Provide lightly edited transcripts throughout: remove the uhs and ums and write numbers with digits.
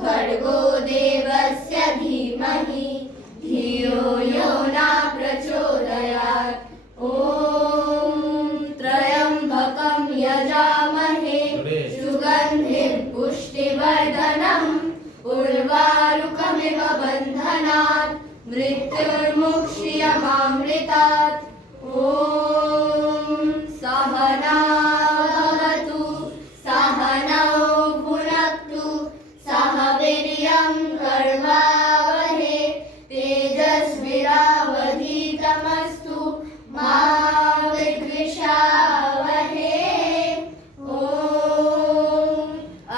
भर्गोदेवस्य धीमहि धियो यो न प्रचोदयात्। ॐ त्र्यम्बकं यजामहे सुगन्धिं पुष्टिवर्धनम् उर्वारुकमिव बन्धनात् मृत्युर्मुक्ष्यमामृतात्। ॐ सहना भवतु सहनौ भुनक्तु सह वीर्यं कर्वावहे तेजस्विनावधीतमस्तु मा विद्विषावहे। ॐ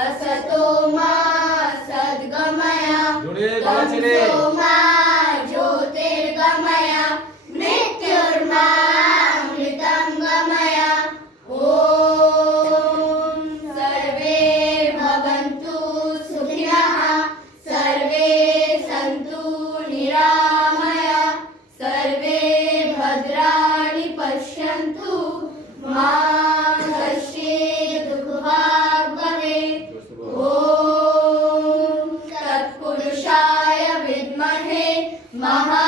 असतो मा सद्गमय तमसो मा ज्योतिर्गमय मृत्युर्मामृतं गमय। ॐ सर्वे भवन्तु सुखिनः सर्वे सन्तु निरामया सर्वे भद्राणि पश्यन्तु मा कश्चित् दुःखभाग् भवेत्। ॐ तत्पुरुषाय विद्महे महा